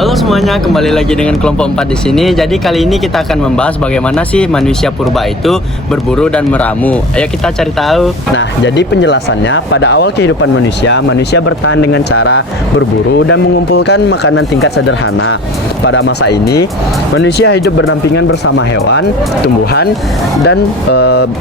Halo semuanya, kembali lagi dengan kelompok 4 di sini. Jadi kali ini kita akan membahas bagaimana sih manusia purba itu berburu dan meramu. Ayo kita cari tahu. Nah, jadi penjelasannya, pada awal kehidupan manusia bertahan dengan cara berburu dan mengumpulkan makanan tingkat sederhana. Pada masa ini, manusia hidup berdampingan bersama hewan, tumbuhan, dan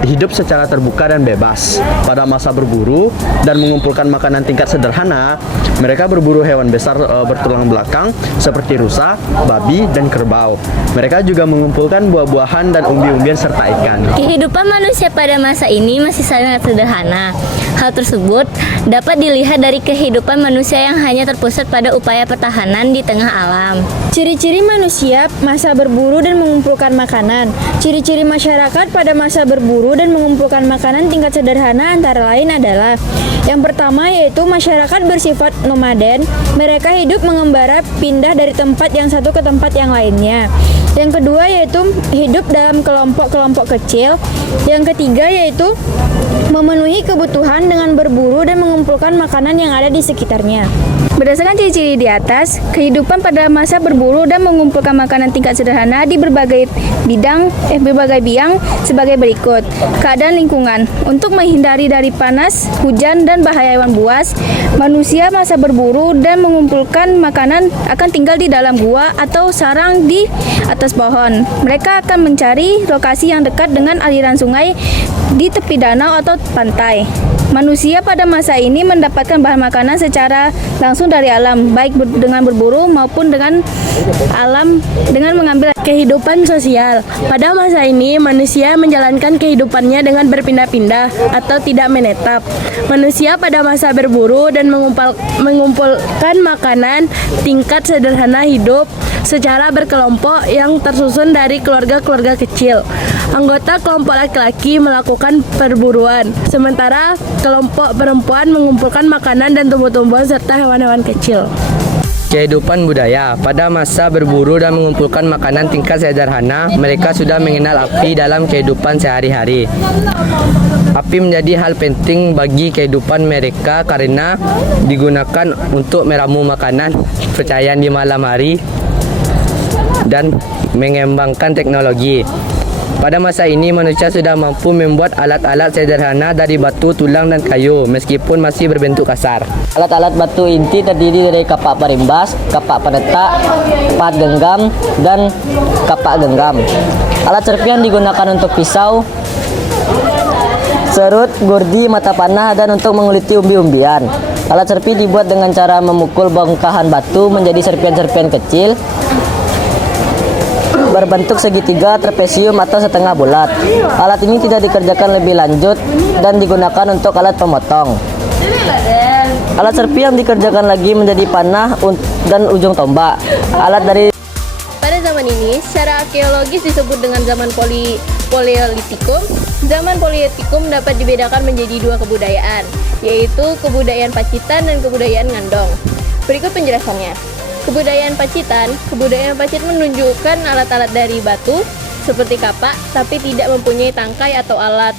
hidup secara terbuka dan bebas. Pada masa berburu dan mengumpulkan makanan tingkat sederhana, mereka berburu hewan besar bertulang belakang seperti rusa, babi, dan kerbau. Mereka juga mengumpulkan buah-buahan dan umbi-umbian serta ikan. Kehidupan manusia pada masa ini masih sangat sederhana. Hal tersebut dapat dilihat dari kehidupan manusia yang hanya terpusat pada upaya pertahanan di tengah alam. Ciri-ciri manusia masa berburu dan mengumpulkan makanan. Ciri-ciri masyarakat pada masa berburu dan mengumpulkan makanan tingkat sederhana antara lain adalah: yang pertama yaitu masyarakat bersifat nomaden. Mereka hidup mengembara pindah dari tempat yang satu ke tempat yang lainnya. Yang kedua yaitu hidup dalam kelompok-kelompok kecil. Yang ketiga yaitu memenuhi kebutuhan dengan berburu dan mengumpulkan makanan yang ada di sekitarnya. Berdasarkan ciri-ciri di atas, kehidupan pada masa berburu dan mengumpulkan makanan tingkat sederhana di berbagai biang sebagai berikut. Keadaan lingkungan. Untuk menghindari dari panas, hujan, dan bahaya hewan buas, manusia masa berburu dan mengumpulkan makanan akan tinggal di dalam gua atau sarang di atas pohon. Mereka akan mencari lokasi yang dekat dengan aliran sungai di tepi danau atau pantai. Manusia pada masa ini mendapatkan bahan makanan secara langsung dari alam, baik dengan berburu maupun dengan alam dengan mengambil kehidupan sosial. Pada masa ini, manusia menjalankan kehidupannya dengan berpindah-pindah atau tidak menetap. Manusia pada masa berburu dan mengumpulkan makanan tingkat sederhana hidup secara berkelompok yang tersusun dari keluarga-keluarga kecil. Anggota kelompok laki-laki melakukan perburuan, sementara kelompok perempuan mengumpulkan makanan dan tumbuh-tumbuhan serta hewan-hewan kecil. Kehidupan budaya. Pada masa berburu dan mengumpulkan makanan tingkat sederhana, mereka sudah mengenal api dalam kehidupan sehari-hari. Api menjadi hal penting bagi kehidupan mereka karena digunakan untuk meramu makanan, percayaan di malam hari, dan mengembangkan teknologi. Pada masa ini, manusia sudah mampu membuat alat-alat sederhana dari batu, tulang, dan kayu, meskipun masih berbentuk kasar. Alat-alat batu inti terdiri dari kapak perimbas, kapak penetak, pahat genggam, dan kapak genggam. Alat serpihan digunakan untuk pisau, serut, gurdi, mata panah, dan untuk menguliti umbi-umbian. Alat serpi dibuat dengan cara memukul bongkahan batu menjadi serpihan-serpihan kecil berbentuk segitiga, trapesium, atau setengah bulat. Alat ini tidak dikerjakan lebih lanjut dan digunakan untuk alat pemotong. Alat serpi yang dikerjakan lagi menjadi panah dan ujung tombak. Pada zaman ini, secara arkeologis disebut dengan zaman Paleolitikum. Zaman Paleolitikum dapat dibedakan menjadi dua kebudayaan, yaitu kebudayaan Pacitan dan kebudayaan Ngandong. Berikut penjelasannya. Kebudayaan Pacitan menunjukkan alat-alat dari batu seperti kapak, tapi tidak mempunyai tangkai atau alat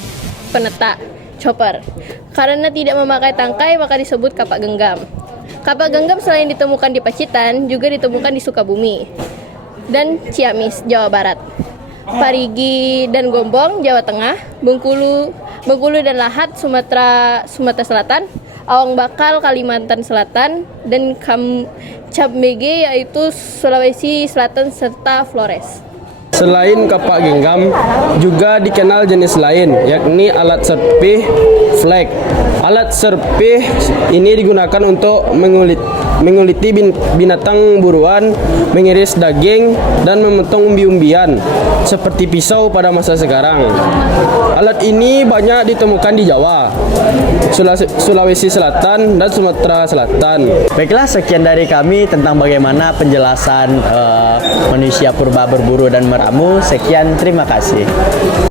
penetak, chopper. Karena tidak memakai tangkai, maka disebut kapak genggam. Kapak genggam selain ditemukan di Pacitan, juga ditemukan di Sukabumi dan Ciamis, Jawa Barat, Parigi dan Gombong, Jawa Tengah, Bengkulu dan Lahat, Sumatera Selatan, Awang Bakal, Kalimantan Selatan, dan Cap Mege, yaitu Sulawesi Selatan, serta Flores. Selain kapak genggam, juga dikenal jenis lain, yakni alat serpih flag. Alat serpih ini digunakan untuk menguliti binatang buruan, mengiris daging, dan memotong umbi-umbian, seperti pisau pada masa sekarang. Alat ini banyak ditemukan di Jawa, Sulawesi Selatan, dan Sumatera Selatan. Baiklah, sekian dari kami tentang bagaimana penjelasan manusia purba berburu dan meramu. Sekian, terima kasih.